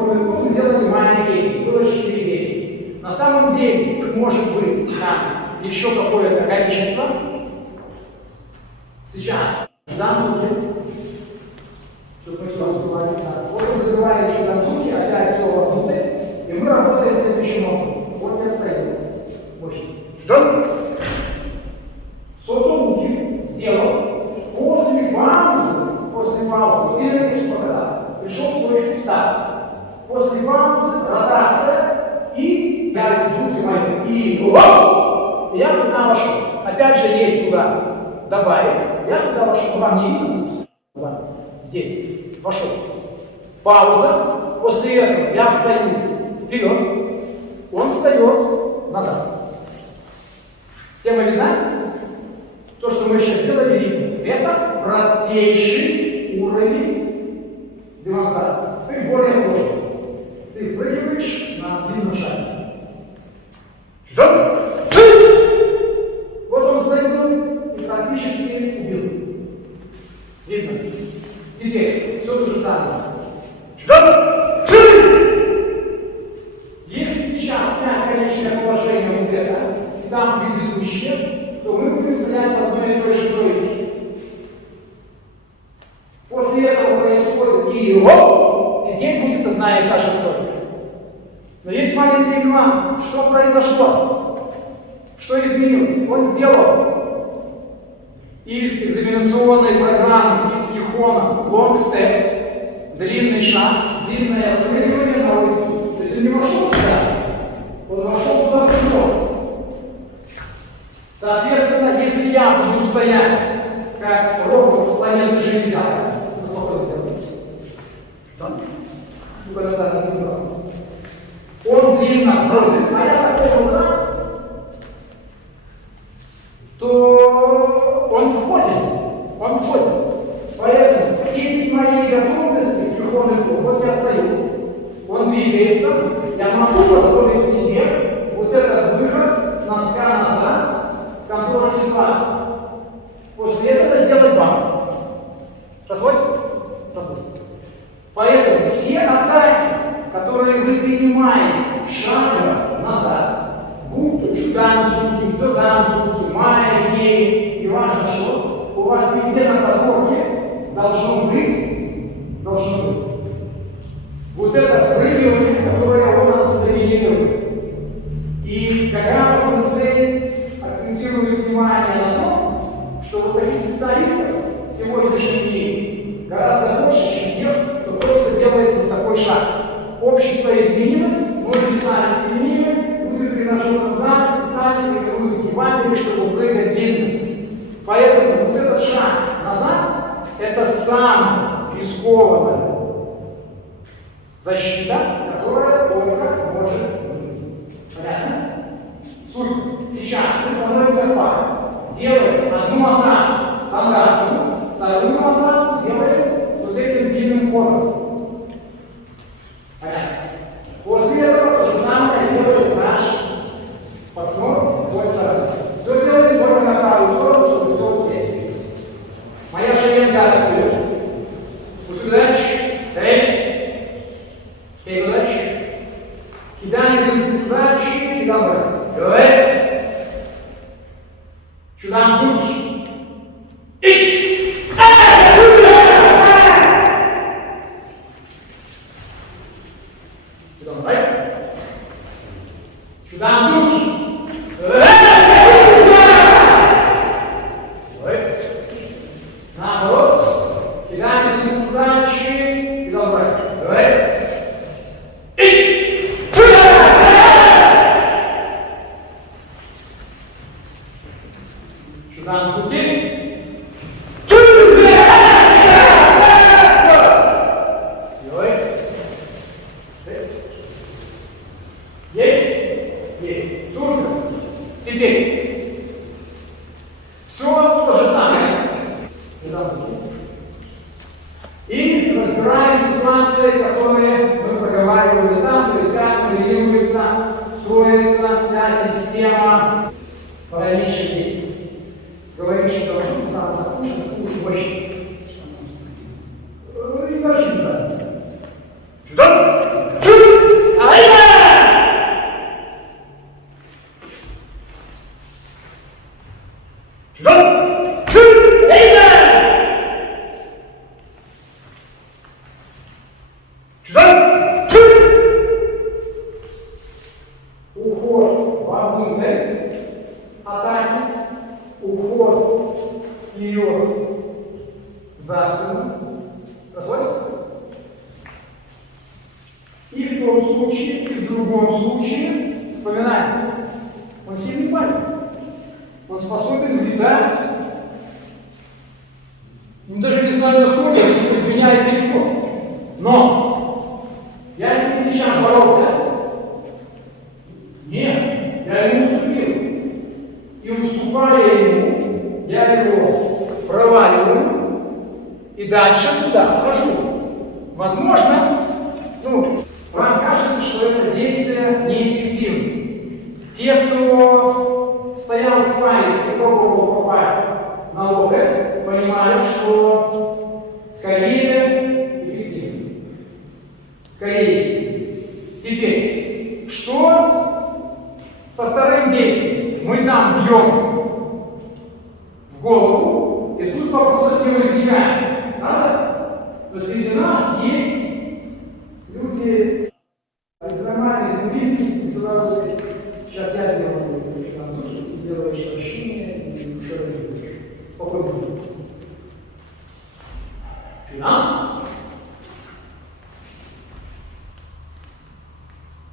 формы круг мы делали маленькие, было 4 действия. На самом деле их может быть там еще какое-то количество. Сейчас чудан-зуки, чтобы мы все разбивали так. Вот он забивает чудан-зуки, опять все вовнутрь, и мы работаем следующим образом. Вот я стою. Мощно. Чудан. Сото-руки сделал. После паузы, вы видите, показал. Пришел в точку старта. После паузы ротация и я звуки мои. И оп! Я туда вошел. Опять же есть куда добавить. Я туда вошел. Вам не видно? Здесь. Вошел. Пауза. После этого я встаю вперед. Он встает назад. Тема видна? То, что мы сейчас сделали, видно. Это простейший уровень демонстрации. Теперь более сложный. Ты впрыгиваешь на длинном шаге. Чудан. Вот он впрыгнул и практически убил. Видно? Теперь все то же самое. Чудан. Если сейчас снять конечное положение вот это, и там предыдущее, то мы будем стоять в одной и той же стойке. После этого происходит и оп, и здесь будет одна и та же стойка. Но есть маленький нюанс. Что произошло? Что изменилось? Он сделал из экзаменационной программы, из Кихона, лонг-степ, длинный шаг, длинное впрыгивание на улице. То есть он не вошел сюда, он вошел туда прыжок. Соответственно, если я буду стоять, как робот с планеты Железяка, он длинно вроде, а я такой вот раз, то он входит. Поэтому степень моей готовности к верховному, вот я стою, он двигается, я могу позволить себе вот этот выход носка назад, контроль ситуации. После этого сделать бам. Расслось? Поэтому все атаки, которые вы принимаете шагом назад, будь то чудан-зуки, дзюдан-зуки, майя-гей, неважно что, у вас везде на подборке должно быть. Вот это впрыгивание, которое он оттуда генерирует. И Кагава-сенсей акцентирует внимание на том, что вот таких специалистов в сегодняшнем дне гораздо больше, чем тех, кто просто делает вот такой шаг. Общество изменилось, ноги стали сильнее, люди в тренажерном зале специально тренируют сниматели, чтобы прыгать длинно. Поэтому вот этот шаг назад – это самая рискованная защита, которая только может быть. Понятно? Суть. Сейчас мы становимся в паре. Делаем одну атаку стандартную, вторую атаку делаем с вот этим длинным ходом. Понятно? После этого то же самое делает наш партнер в той стороне. Все делаем только на правую сторону, чтобы все успеть. Моя шея вперед. Усюдач, эй, удач, кидаем удач, и добро. Чудан-зуки. Ич! Давай. Чудан-зуки. Наоборот. Кидаем удачи и добро. Давай. Ич! Чудан-зуки. Есть? Есть. Супер. Теперь все то же самое. И разбираем ситуации, которые мы проговаривали там, то есть как моделируется, строится вся система параллельных действий. Говоришь, что сам закушать, кушать вообще. И вообще не разница. Чудан. ход вперед за спину. Расслабься. И в том случае, и в другом случае, вспоминаем, он сильный парень. Он способен летать. Даже не знаю, насколько, пусть меняет далеко. Но я с ним сейчас боролся. Нет, я ему уступил. И уступая ему, я его проваливаю и дальше туда вхожу. Возможно, вам кажется, что это действие неэффективно. Те, кто стоял в паре и пробовал попасть на локоть, понимают, что скорее эффективно. Скорее эффективно. Теперь, что со вторым действием? Мы там бьем в голову, и тут вопросов не возникает. Правда? То есть среди нас есть люди из нормальных мобильных, из Беларуси. Сейчас я делаю еще ощущение и еще раз. Спокойно. Да?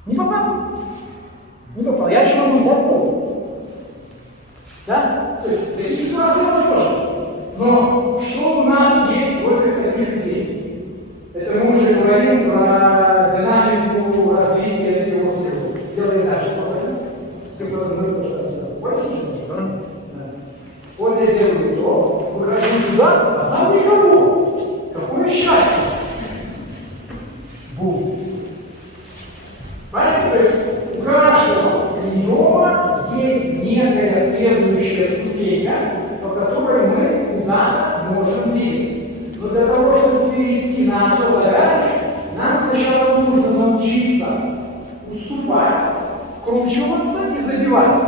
Не попал? Не попал. Я еще могу попал. Да? То есть такие ситуации возможны. Но что у нас есть против таких людей? Это мы уже говорим про динамику развития всего-всего. Делаем дальше. Вот я делаю то, выхожу туда, а там никого. Какое счастье! Бум. Понимаете, у каждого приема есть некая следующая ступенька, по которой мы куда-то можем двигаться. Но для того, чтобы перейти на особый ранг, нам сначала нужно научиться уступать, вкручиваться и забивать.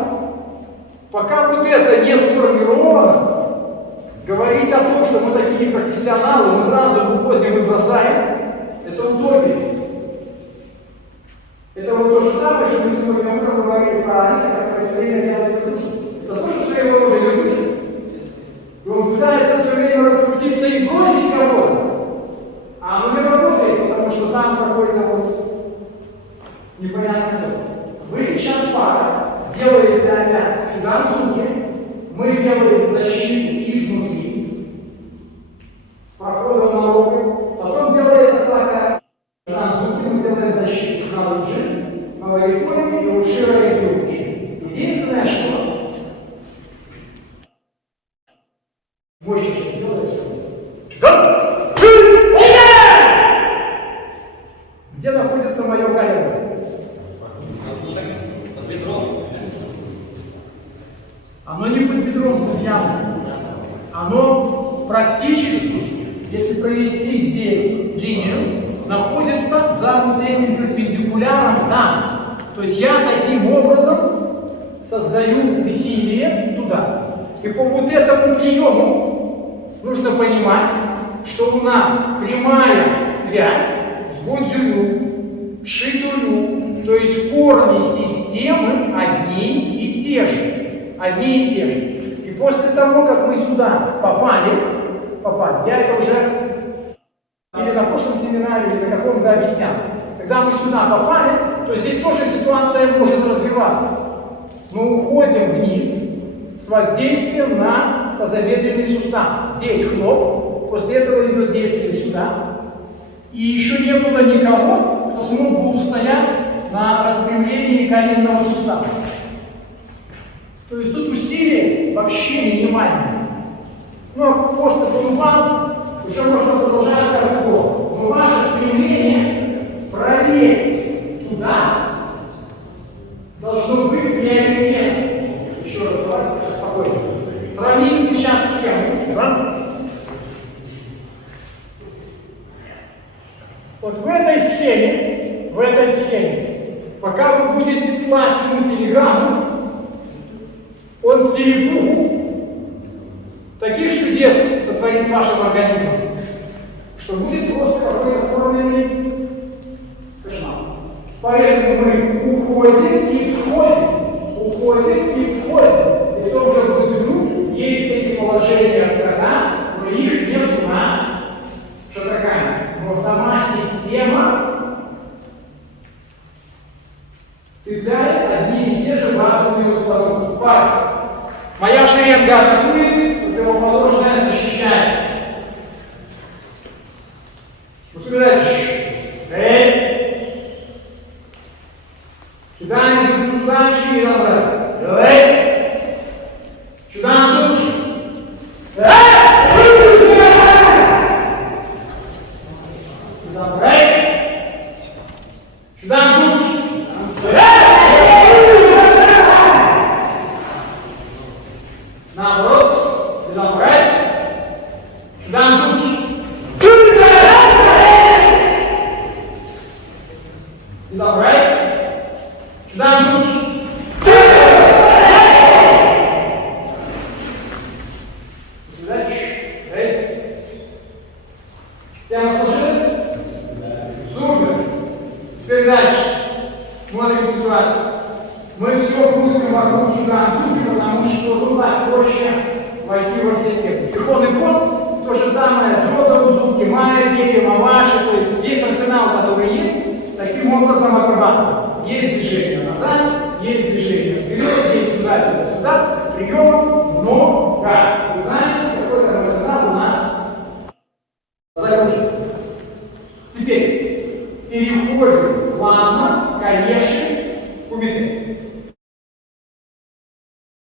Пока вот это не сформировано, говорить о том, что мы такие профессионалы, мы сразу выходим и бросаем, это утопия. Это вот то же самое, что мы сегодня утром говорили про Ариса, который все время делает душу. Это тоже своего рода ведущий. И он пытается все время раскрутиться и бросить кого-то. А оно не работает, потому что там какой-то вот непонятный кто. Вы сейчас пара делаете опять сюда внутри, мы делаем защиту изнутри, с проходом на локоть, потом делаем атака внутри, мы делаем защиту снаружи, на лайфоне и ушираем ключ. Единственное, что мощно что делаешь. Где находится мое колено? Под бедром. Оно не под бедром, друзья. Оно практически, если провести здесь линию, находится за вот этим перпендикуляром там. То есть я таким образом создаю усилие туда. И по вот этому приему нужно понимать, что у нас прямая связь с гундзюрю, шидюрю, то есть корни системы одни и те же. Одни и те же. И после того, как мы сюда попали, я это уже или на прошлом семинаре, или на каком-то объяснял. Когда мы сюда попали, то здесь тоже ситуация может развиваться. Мы уходим вниз с воздействием на тазобедренный сустав. Здесь хлоп, после этого идет действие сюда. И еще не было никого, кто смог бы устоять на распрямлении коленного сустава. То есть тут усилие вообще минимальное. Но после полупан уже можно продолжать как угодно. Но ваше стремление пролезть туда должно быть приоритетом. Еще раз, спокойно. Сравните сейчас схему. Вот в этой схеме, пока вы будете слать ему телеграмму, он с перепугу таких чудес сотворит с вашим организмом, что будет просто какой-то форменный кошмар. Поэтому мы уходим и входим, уходим и входим. И в том же гундзю есть положения врага, но их нет у нас шатаками. Но сама система цепляет одни и те же базовые установки. Пар. Моя шеренга атакует, противоположная защищается. Сюда не туда, чьи надо. Сюда на зубки. Сюда на зубки. Наоборот, сюда брать. Сюда на зубки. Сюда брать. Сюда на зубки. Тема сложилась? Супер. Теперь дальше. Смотрим ситуацию. Мы все крутим вокруг сюда зубки, потому что туда проще войти во все техники. Верховный ход, то же самое, Федор, зубки, Майя, Гея, Маваши, то есть есть арсенал, который есть, таким образом отрабатывается. Есть движение назад, есть движение вперед, есть сюда, сюда, сюда. Приемов много. Вы знаете, какой там арсенал у нас загружен. Теперь переходим плавно, конечно, к убитым.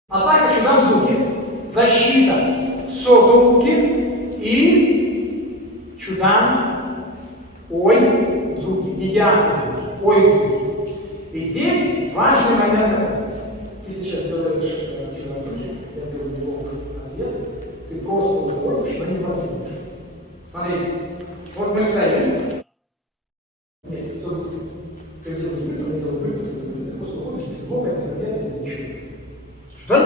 Атака чудам-зуки, защита сотовуки и чудам-ой-зуки, медиан-зуки, ой-зуки. И здесь важный момент. Ты сейчас делаешь чудам-зуки, я делаю блок ответ, ты просто уходишь, но не возьмешь. Смотрите, вот мы стоим. Нет, все быстро. Ты делаешь быстро, ты делаешь быстро, ты просто уходишь, без блока, без ответа, без ничего. Что?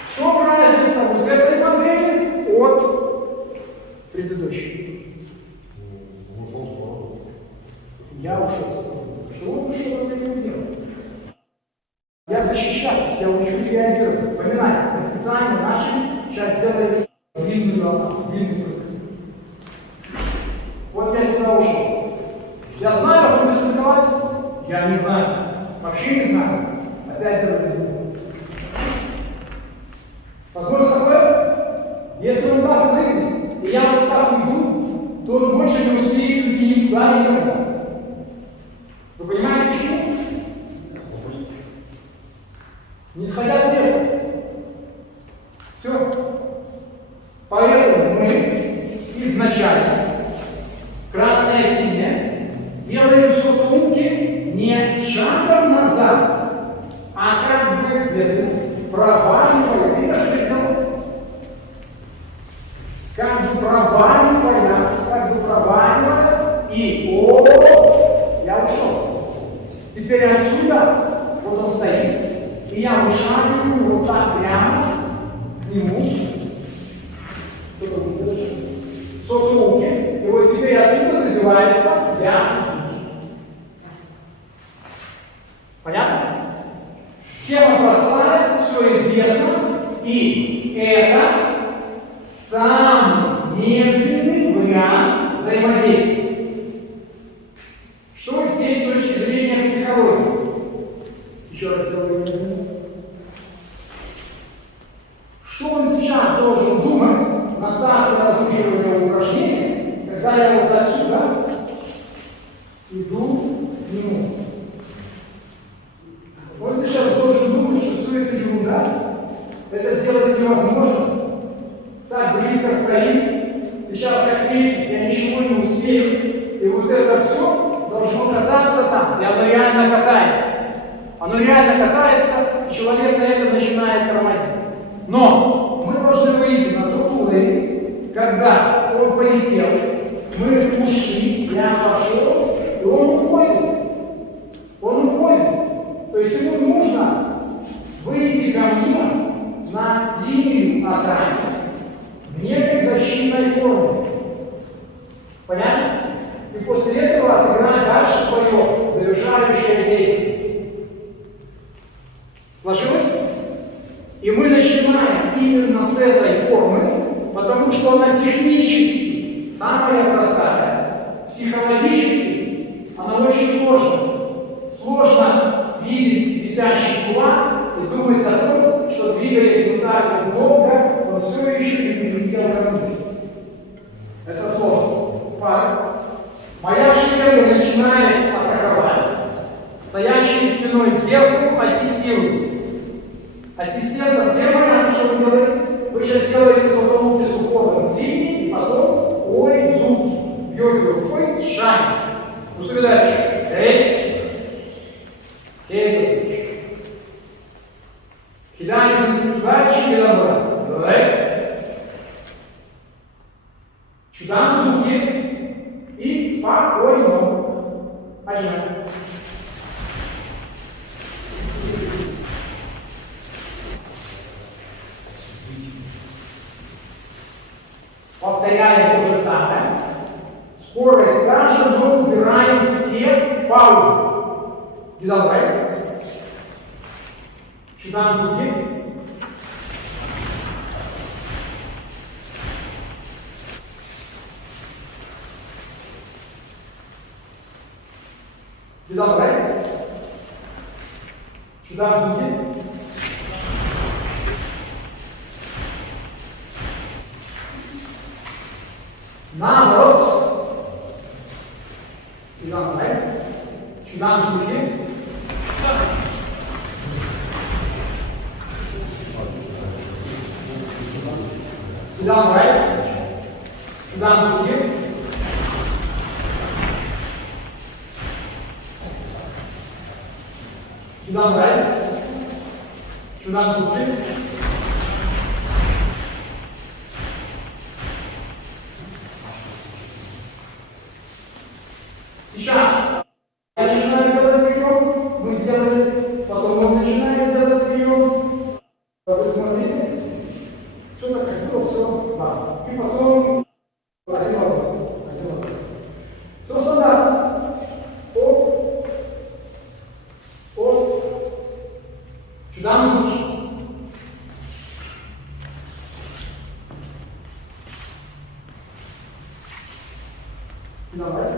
В чем разница вот этой модели от предыдущей? Я ушел. Что он ушел, это не сделал. Я защищаюсь, я учусь реагировать. Вспоминайте, мы специально начали, сейчас делаем длинный круг. Вот я сюда ушел. Я знаю, как буду атаковать? Я не знаю. Вообще не знаю. Опять делаем. Возможно такое? Если он так прыгнет, и я вот так уйду, то он больше не успеет уйти никуда никогда. Вы понимаете, почему? Не сходя с места. Все. Поэтому мы изначально, красное и синее, делаем сотунки не с шагом назад, а как бы проваливая. Видишь, что сделал? Как бы проваливая, и я ушел. Теперь отсюда, вот он стоит. И я вышагиваю вот так прямо к нему. Сотулки. И вот теперь оттуда забивается я. Понятно? Схема простая, все известно. И это самый медленный вариант взаимодействия. Что здесь с точки зрения психологии? Еще раз делаю. Что он сейчас должен думать на старте разучивания упражнения, когда я вот отсюда иду к нему? Он сейчас должен думать, что все это ерунда, это сделать невозможно. Так близко стоит, сейчас как песня, я ничего не успею. И вот это все должно кататься там, и оно реально катается. Оно реально катается, и человек на этом начинает тормозить. Но мы должны выйти на тот уровень, когда он полетел, мы ушли, я пошел, и он уходит. Он уходит. То есть ему нужно выйти ко мне на линию атаки в некой защитной форме. Понятно? И после этого отыграть дальше свое завершающее действие. Сложилось? И мы начинаем именно с этой формы, потому что она технически самая простая. Психологически она очень сложная. Сложно видеть летящий кулак и думать о том, что двигаясь вот так вот долго, он все еще не прилетел к груди. Это сложно. Моя шея начинает атаковать. Стоящие спиной к зеркалу ассистируют. Ассистент, все понятно, что вы делаете? Вы сейчас делаете затолуки с уходом зрения, и потом ой, зубки. Бьете рукой, шаг. Ну, дальше. Эй. Эй. Кидаем сюда, чудо. Давай. Чудо, зубки. И спокойно. Пожалуйста. Повторяем то же самое. Скорость та же, но убираем все паузы. И давай. Читаем звуки. И давай. Читаем звуки. Наоборот. И давай. Чудам звуки. И давай. Чудам звуки. И давай. Чудам звуки. Сейчас я начинаю делать прием, мы сделали, потом он начинает делать прием. Вы смотрите, все так как было, все, да. И потом один вопрос. Все стандартно. Оп. Оп. Чудам звуки. Давай.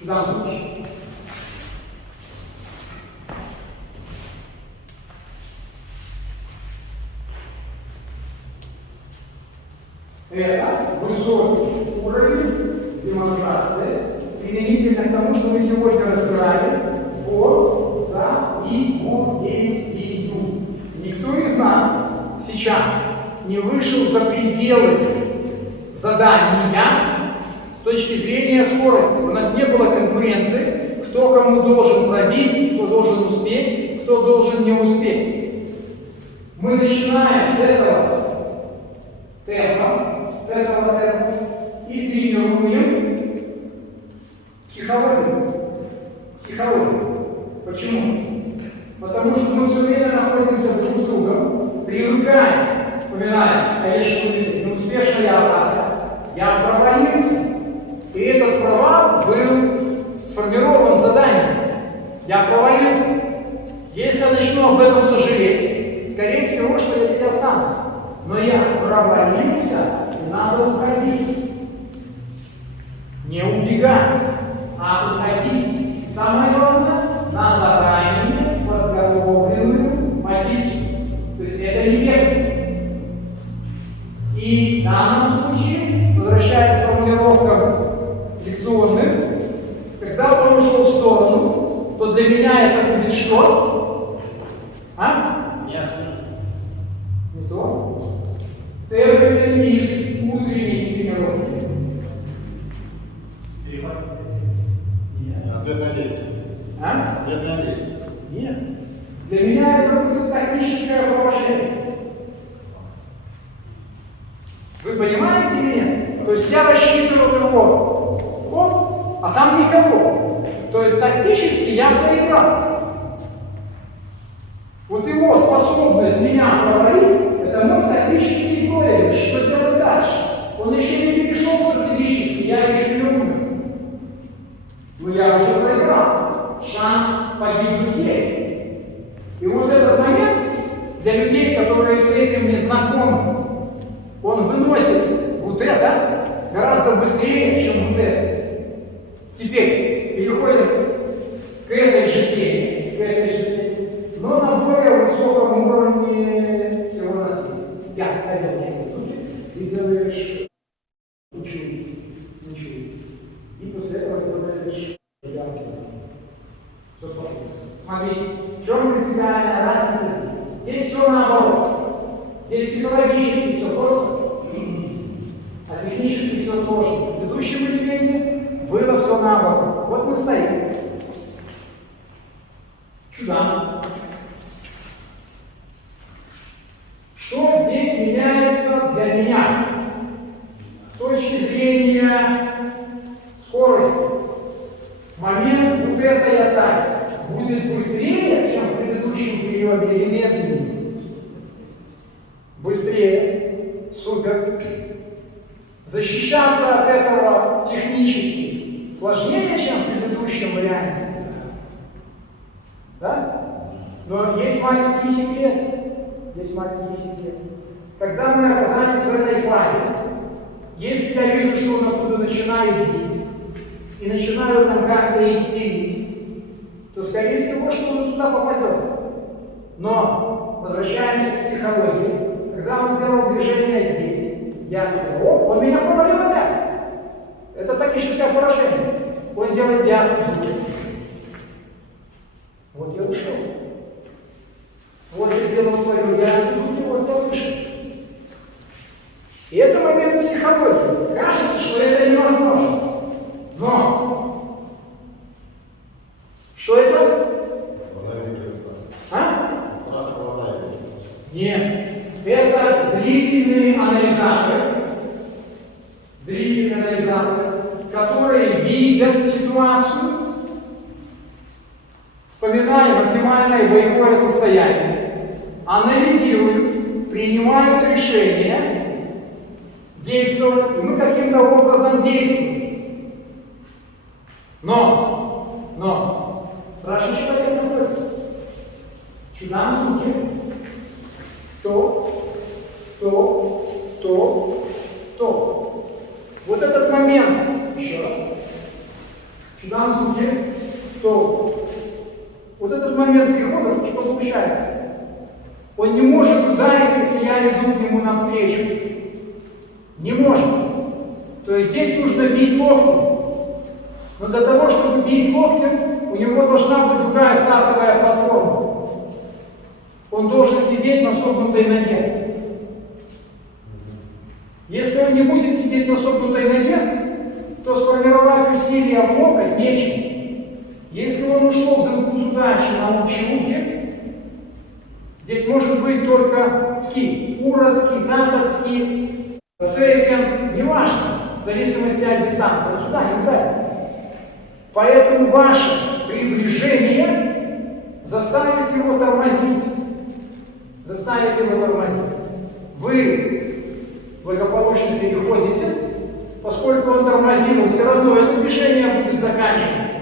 Чудам звуки. Это высокий уровень демонстрации, применительно к тому, что мы сегодня разбирали по, за и по действию. Никто из нас сейчас не вышел за пределы задания с точки зрения скорости. У нас не было конкуренции, кто кому должен пробить, кто должен успеть, кто должен не успеть. Мы начинаем с этого темпа, и тренируем психологию. Почему? Потому что мы все время находимся друг с другом, привыкаем, вспоминаем, конечно, неуспешная атака, я провалился. И этот провал был сформирован заданием. Я провалился. Если я начну об этом сожалеть, скорее всего, что я здесь останусь. Но я провалился, и надо уходить. Не убегать, а уходить. Самое главное, на заранее подготовленную позицию. То есть это не бегство. И в данном случае, возвращаясь к формулировкам лекционных, когда он ушел в сторону, то для меня это будет что? А? Ясно. Не то. Термины из утренней тренировки. Нет. Ответ на действие. А? Ответ на действие. Нет. Для меня это будет тактическое положение. Вы понимаете меня? То есть я рассчитывал его, вот, а там никого. То есть тактически я проиграл. Вот его способность меня провалить, это мой тактический проигрыш. Что делать дальше? Он еще не перешел стратегически, я еще не умер. Но я уже проиграл. Шанс погибнуть есть. И с этим не знаком, он выносит вот это гораздо быстрее, чем вот это. Теперь переходим к этой же теме, но на более высоком уровне всего на свете. Я хотел учу, ты делаешь учу. И после этого делаешь яркий. Все спокойно. Смотрите, в чем принципиальная разница здесь? Здесь все наоборот. Здесь психологически все просто, а технически все сложно. В предыдущем элементе было все наоборот. Вот мы стоим. Чудо. Что здесь меняется для меня с точки зрения скорости? Момент вот этой атаки будет быстрее, чем в предыдущем периоде, или медленнее? Быстрее. Супер. Защищаться от этого технически сложнее, чем в предыдущем варианте. Да? Но есть маленький секрет. Когда мы оказались в этой фазе, если я вижу, что он оттуда начинает бить, и начинаю там как-то истерить, то, скорее всего, что он сюда попадет. Но возвращаемся к психологии. Когда он сделал движение здесь, я говорю, он меня провалил опять. Это тактическое поражение. Он делает диагноз. Вот я ушел. Вот я сделал свою диагноз, вот я вышел. И это момент психологии. Кажется, что это невозможно. Но что это? Нет. Это зрительные анализаторы, которые видят ситуацию, вспоминая оптимальное боевое состояние, анализируют, принимают решения, действовать, и мы каким-то образом действуем. Но, страшный человек находится. Чудам звуки. То. Вот этот момент, еще раз. Чудам звуки. То. Вот этот момент перехода, что получается? Он не может ударить, если я иду к нему навстречу. Не может. То есть здесь нужно бить локтем. Но для того, чтобы бить локтем, у него должна быть другая стартовая платформа. Он должен сидеть на согнутой ноге. Если он не будет сидеть на согнутой ноге, то сформировать усилия в локоть нечем. Если он ушел за удачи на общей руке, здесь может быть только ски, уродский, натовский, сейпен, неважно, в зависимости от дистанции. Вот сюда не ударит. Поэтому ваше приближение заставит его тормозить. Вы благополучно переходите, поскольку он тормозил, все равно это движение будет заканчивать.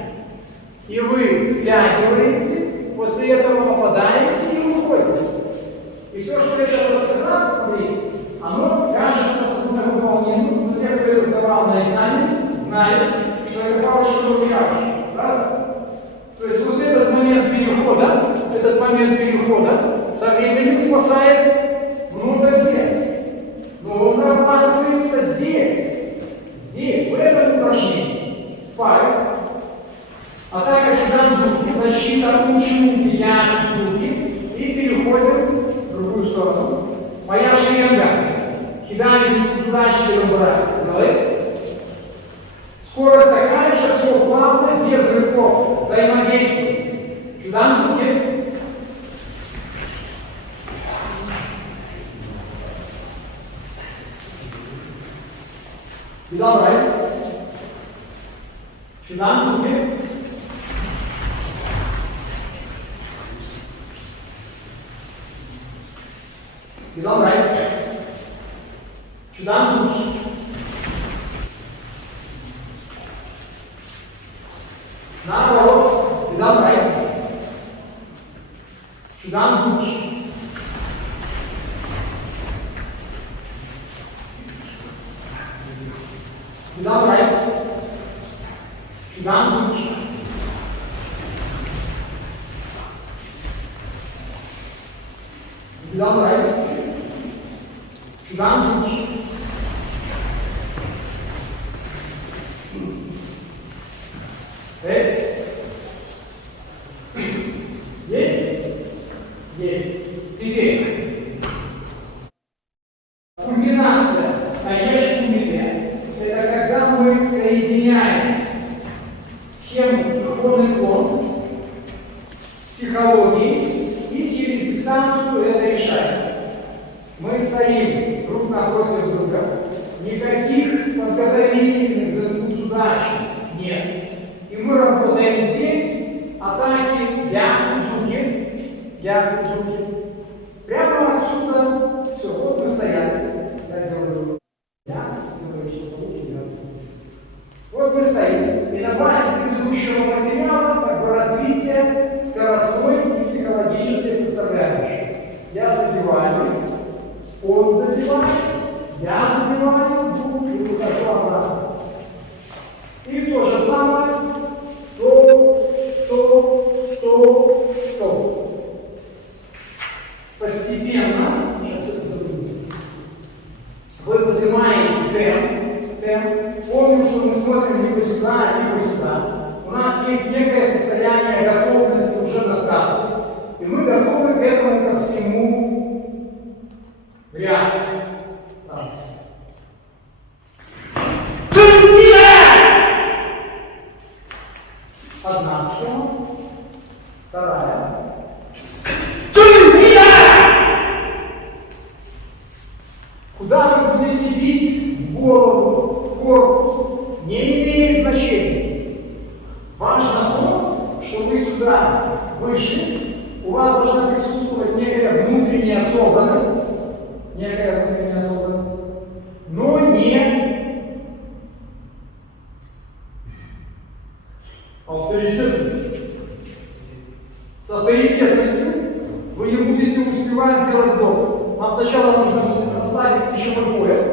И вы втягиваете, после этого попадаете и уходите. И все, что я сейчас рассказал, смотрите, оно кажется выполненным, но те, кто сдавал на экзамене, знают, что это палочно-выручающее. Правда? То есть вот этот момент перехода со временем спасает много лет. Но он прорабатывается здесь, в этом упражнении. Файл. Атака чудан-зуки, защита учу я-зуки, и переходим в другую сторону. Моя шеренга. Кидали туда 4 убрали. Скорость такая же, все плавно, без рывков. Взаимодействие. Чудан-зуки. Добре. Чудан-зуки. Добре. Чудан-зуки. Наоборот. Добре. Чудан-зуки. down right. Shoot down, zoom. Down right. Shoot down, zoom. Есть? Есть. Теперь. Кульминация, конечно, кульминация. Это когда мы соединяем схему духовный фон, психологии и через дистанцию это решаем. Мы стоим друг напротив друга, никаких подготовительных задач нет. И мы работаем здесь, атаки, я, Удзуки. Прямо отсюда, все, вот мы стояли. Я делаю, что получилось. Вот мы стоим. И на базе предыдущего материала как бы развитие скоростной и психологической составляющей. Я забиваю, он забивает, я забиваю, и выхожу обратно. И то же самое. Стоп. Постепенно, сейчас это забудем, вы поднимаете темп. Помним, что мы смотрим либо сюда. У нас есть некое состояние готовности уже на старте. И мы готовы к этому ко всему в реакции. Одна схема, вторая. Куда вы будете бить в голову, в корпус, не имеет значения. Важно то, что вы сюда вышли, у вас должна присутствовать некая внутренняя собранность, но не авторитетность. С авторитетностью вы не будете успевать делать долг. Вам сначала нужно будет расслабить пищевой пояс,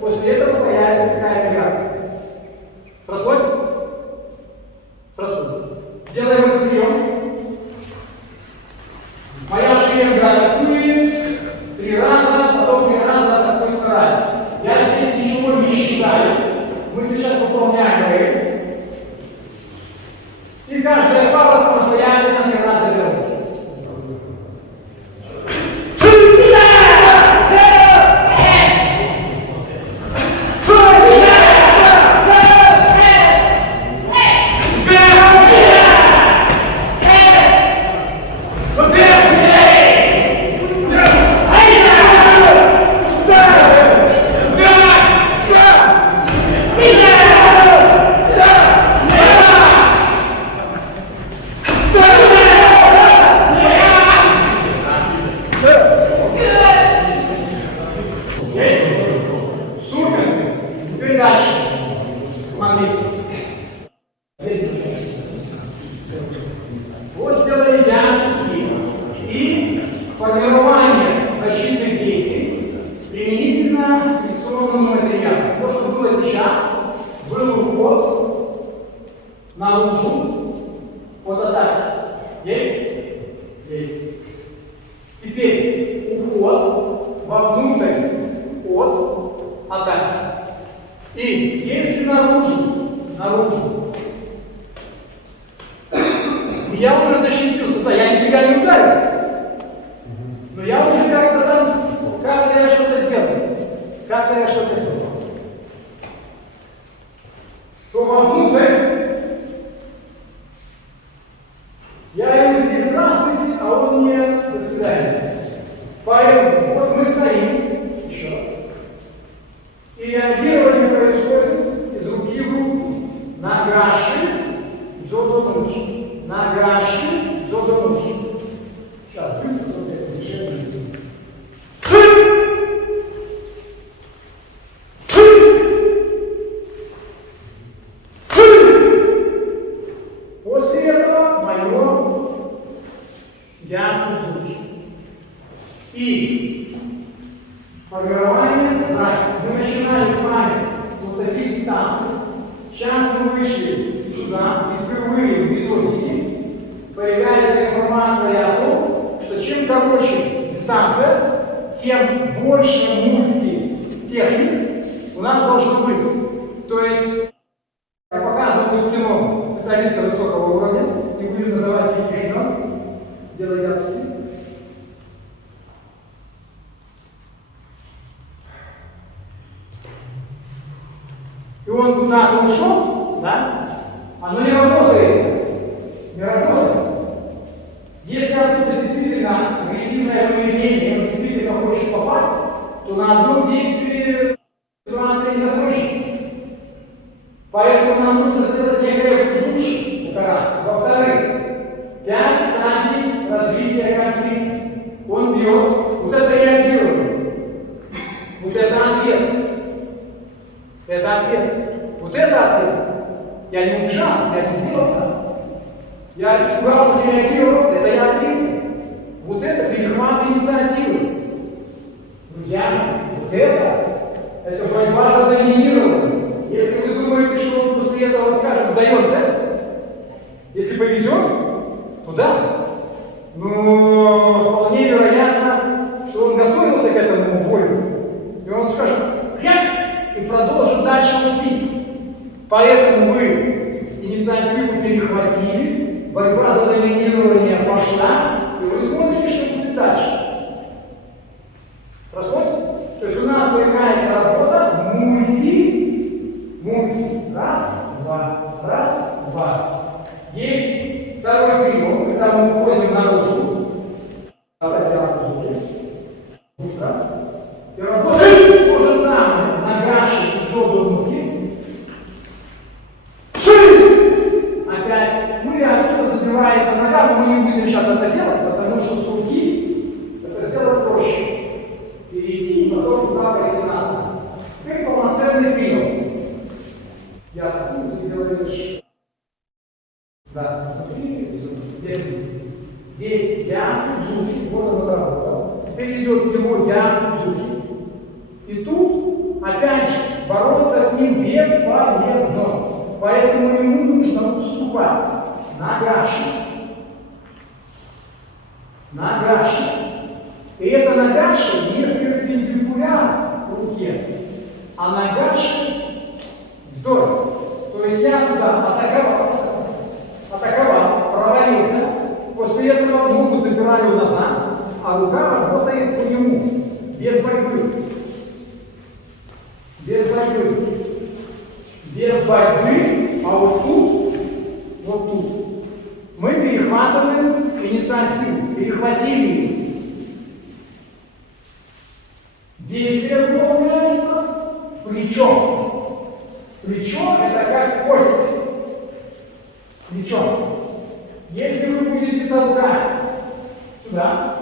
после этого появится какая-то реакция. Срослось? Сделаем этот прием. Моя шеренга атакует 3 раза, потом 3 раза атакует вторая. Я здесь ничего не считаю. Мы сейчас выполняем рейд. И каждая пара самостоятельно 3 раза делает. Вот сделали диагностики и формирование защитных действий применительно к инфекционному материалу. То, что было сейчас, был уход наружу от атаки. Есть? Есть. Теперь уход вовнутрь от атаки. И если наружу, я уже защитился, да, я нифига не ударил. Но я уже как-то там, как-то я что-то сделал. То вовнутрь я ему здесь здравствуйте, а он мне до свидания. Поэтому вот мы стоим, еще раз. И реагирование происходит из руки в руку. На граши до ночи. На граши до ночи. Сейчас быстро это решение. После этого мое я Удзуки. И формирование, да, мы начинали с вами вот таких дистанций. Сейчас мы вышли сюда, и впервые в методике появляется информация о том, что чем короче дистанция, тем больше мультитехник у нас должно быть. То есть, как показываю в кино специалиста высокого уровня, не будем называть великих имен, делай яркости. И он куда-то ушел, да? Оно не работает. Не работает. Если оттуда действительно агрессивное поведение, он действительно хочет попасть, то на одном действии ситуация не закончится. Поэтому нам нужно сделать некое пузуши, это раз. Во-вторых, 5 стадий развития конфликта. Он бьет, вот это реагирование. Вот это ответ. Это ответ. Вот это ответ. Я не убежал, я не сделал так. Я испугался, не реагировал, это я ответил. Вот это перехват инициативы. Друзья, вот это борьба за доминирование. Если вы думаете, что он после этого скажет, сдаемся, если повезет, то да. Но вполне вероятно, что он готовился к этому бою. И он скажет, и продолжит дальше лупить. Поэтому вы инициативу перехватили, борьба за доминирование пошла, и вы смотрите, что будет дальше. Прошлось? То есть у нас появляется работа с мульти. Раз, два. Есть второй прием, когда мы уходим наружу. Опять делаем звуки. Быстро. И работаем то же самое. Нагаши, зодунки. Опять. Мы отсюда забивается нога, но мы не будем сейчас это делать, потому что с руки это сделать проще. Перейти и потом туда пойти надо. Теперь полноценный прием. Я атакую, ты делаешь. Да, смотри, здесь я Дзуки, вот он работал. Теперь идет его я Дзуки. И тут, опять же, бороться с ним бесполезно. Поэтому ему нужно уступать. Нагаши. И это нагаши не перпендикулярно руке, а нагаши вдоль. То есть я туда атаковал, провалился, после этого ногу забираю назад, а рука работает по нему, без борьбы. Без борьбы, а вот тут, мы перехватываем инициативу, перехватили ее. Действие выполняется плечом. Плечо это как кость. Плечом. Если вы будете толкать сюда,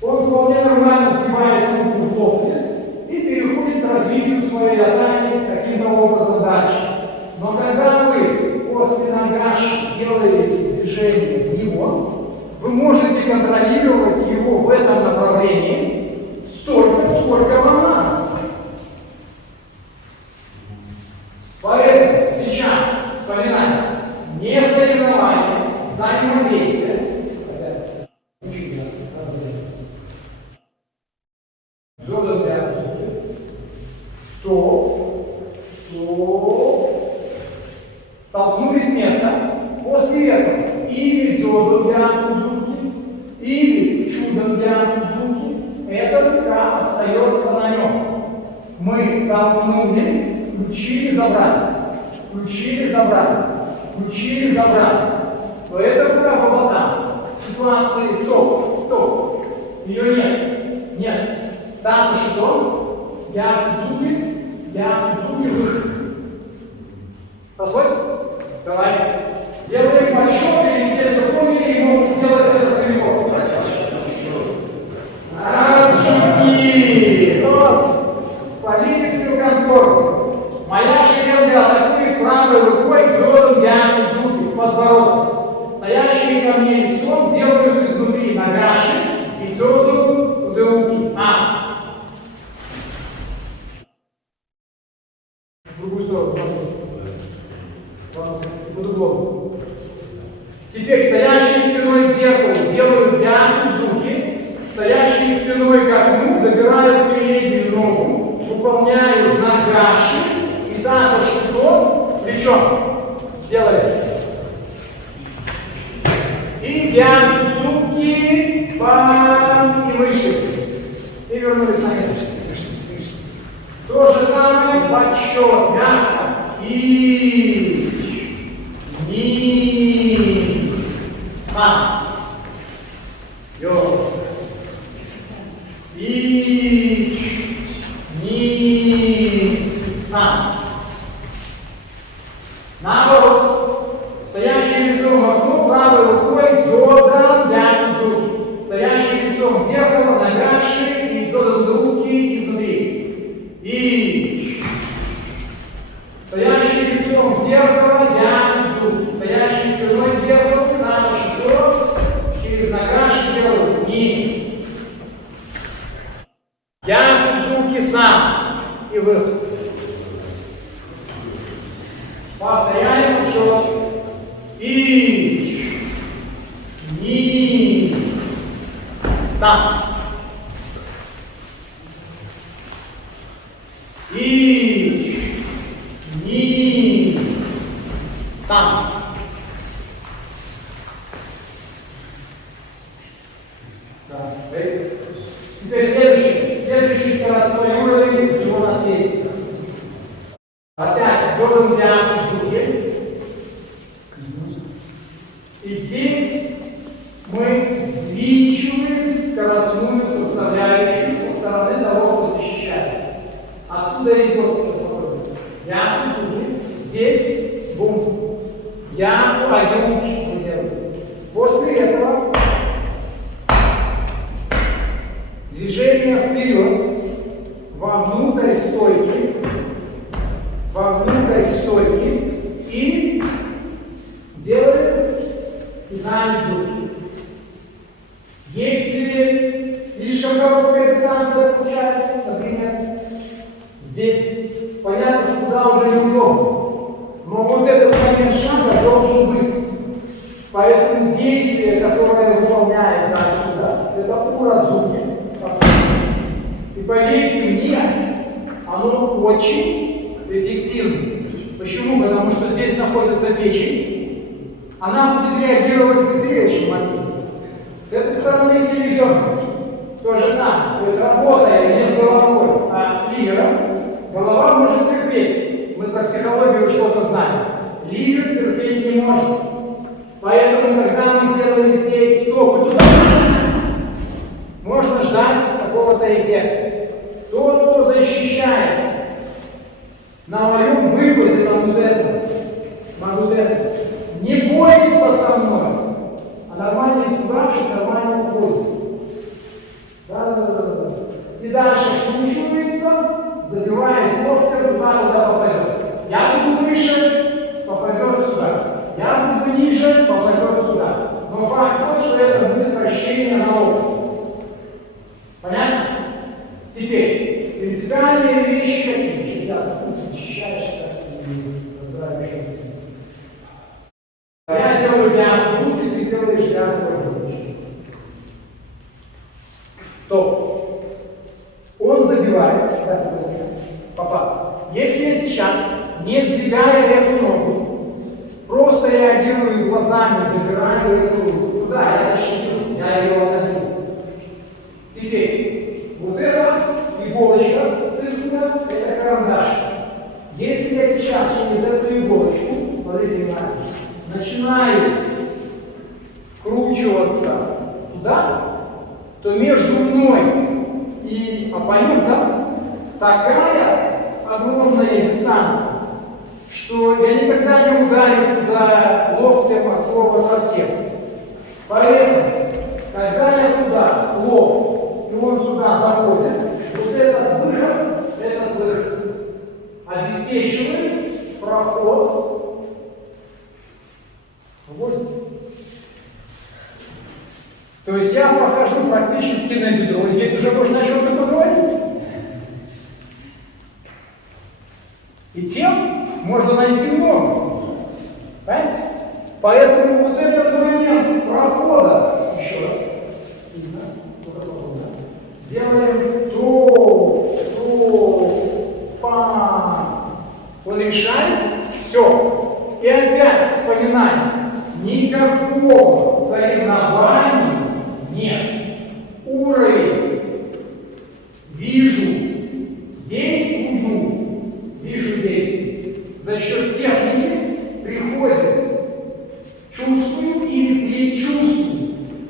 он вполне нормально сгибает руку в локте и переходит к развитию своей атаки таким образом дальше. Но когда вы после нагаши делаете движение в него, вы можете контролировать его в этом направлении столько, сколько вам надо. Поэтому сейчас вспоминаем не соревнование, взаимодействие. Столкнулись с места. После этого или дзодо для Удзуки, или чудо для Удзуки, эта рука остается на нем. Мы толкнули, включили, забрали. То эта рука была там. Ситуации топ. Ее нет. Там что? Я Удзуки выход. Прослось? Давайте. Делаем подсчеты, и все запомнили, и могут делать это целиком. Аджики! Спалили всю контору. Моя шеренга атакует правой рукой дзодом я Удзуки в подбородок. Стоящие ко мне лицом делают изнутри нагаши и дзоду удауки. спиной к окну, забирают переднюю ногу, выполняют нагаши, и также что? Плечом. Сделайте. И тянут зубки, бам, и выше. И вернулись на место. То же самое, подсчет, мягко. И ни, сам. Йо. И ни, сам. Наоборот. Стоящий лицом в окно, правой рукой дзодан, тянут зубки. Стоящий лицом в зеркало, нагаши, и дзодан руки изнутри. И стоящий лицом в зеркало, тянут зубки. Стоящий спиной в зеркало, надо что? Через нагаши делают. И тянут зубки сам. И выход. Повторяем счет. И ни, сам. И ни, сам. Да. Теперь следующий скоростной уровень всего на свете. Опять берем диаметр зубки. И здесь мы взвинчиваем скоростную составляющую со стороны того, кто защищает. Оттуда идет я зубки. Здесь бум. Я пойду. После этого движение вперед вовнутрь стойки. Вовнутрь стойки. И делаем пинание руки. Если слишком короткая дистанция получается, например, здесь понятно, что туда уже неудобно. Но вот этот момент шага должен быть. Поэтому действие, которое выполняется отсюда, это урод зубки. И поверьте мне, оно очень эффективно. Почему? Потому что здесь находится печень. Она будет реагировать быстрее, чем мозги. С этой стороны селезенка. То же самое. То есть работая не с головой, а с ливером, голова может терпеть. Мы про психологию что-то знаем. Ливер терпеть не может. Поэтому, когда мы сделали здесь стопы туда, можно ждать какого-то эффекта. Тот, кто защищается, на моем выпаде на вот это, не борется со мной, а нормально испугавшись, нормально уходит. Да. И дальше вкручивается, забивает локтем, туда попадет. Я буду выше, попадет сюда. Я буду ниже, попадет сюда. Но факт тот, что это будет вращение на локоть. Понятно? Теперь, принципиальные вещи какие? Сейчас ты защищаешься и разбираешь что-то. Я делаю для зубки, ты делаешь для руки. То он забивает, папа. Если я сейчас, не сдвигая эту ногу, просто реагирую глазами, забираю эту руку туда, я защищу, я ее отдаю. Теперь, вот эта иголочка циркуля, это карандаш. Если я сейчас через эту иголочку, смотрите внимательно, начинаю вкручиваться туда, то между мной и оппонентом такая огромная дистанция, что я никогда не ударю туда локтем от слова совсем. Поэтому, когда я туда лоб, и он сюда заходит, вот этот выход обеспечивает проход в гости. То есть я прохожу практически на бедро. Здесь уже можно о чем-то поговорить. И тем можно найти много. Понимаете? Поэтому вот этот момент прохода, еще раз,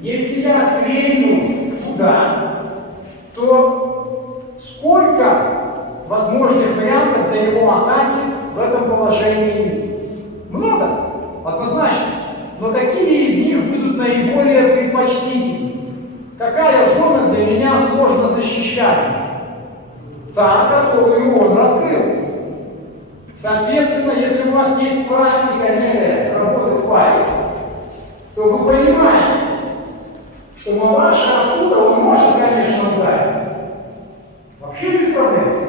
Если я стрельну туда, то сколько возможных вариантов для его атаки в этом положении есть? Много, однозначно. Но какие из них будут наиболее предпочтительны? Какая зона для меня сложно защищать? Та, которую он раскрыл. Соответственно, если у вас есть практика некая работы в паре, то вы понимаете, что ваша оттуда он может, конечно, ударить. Вообще без проблем.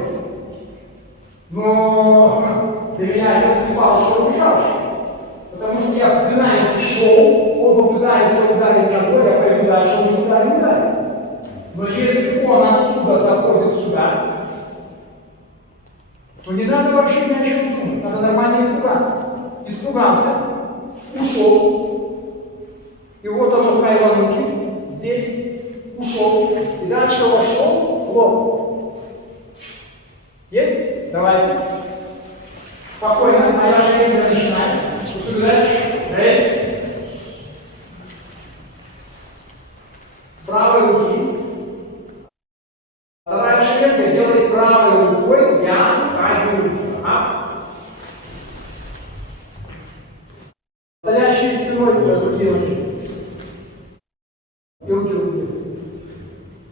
Но для меня это не палочка выручалочка. Потому что я в динамике шоу, оба пытаются ударить ногой, я пойду дальше, он не ударит. Но если он оттуда заходит сюда, то не надо вообще ни о чем думать, надо нормально испугаться. Испугался, ушел, и вот он в хайвануке, здесь, ушел, и дальше вошел в лоб. Есть? Давайте. Спокойно, а я же время начинаю. Правой руки. Вторая шеренга делает правой рукой, я правой руки. Стоящие спиной руки. И руки.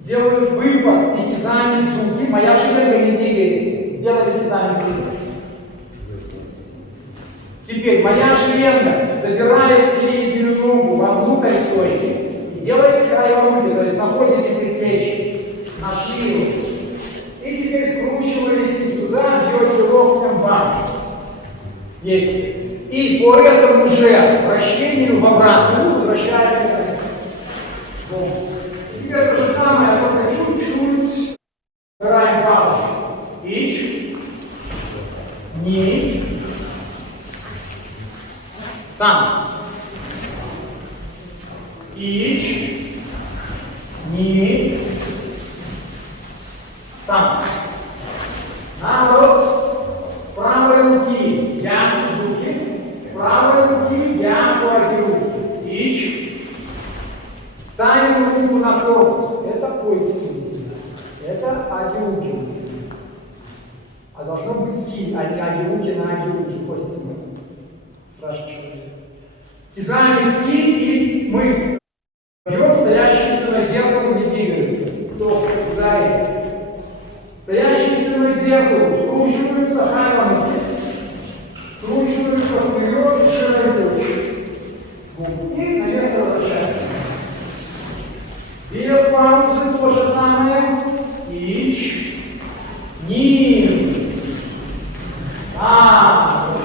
Делают выпад и кизами дзуки. Моя шеренга не двигается. Сделали кизами дзуки. Теперь моя шеренга забирает переднюю ногу вовнутрь стойки и делает хайвануки, то есть находите предплечье, нашли руку. И теперь вкручиваете сюда, бьете локтем бам. Есть. И по этому же вращению в обратную возвращаете. Теперь то же самое, только чуть-чуть. Убираем палочку. Ич. Ни. Сам. Ич. Ни. Сам. Наоборот. С правой руки я дзуки. С правой руки я куаги. Ич. Ставим руку на корпус. Это пойцки. Это аги-уки. А должно быть ски, а не аги-уки на аги-уки. Кости. Страшно. Кизами ски, и мы берем стоящие спиной к зеркалу, не двигаются. Кто ударит? Стоящие спиной к зеркалу скручиваются хайвануки. Скручиваются вперед и широко. И на место возвращаются. Без паузы то же самое. Ич. Ни. А.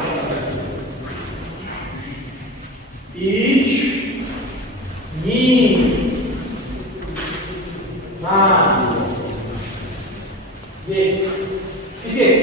Ич. Ни. А. Здесь. Теперь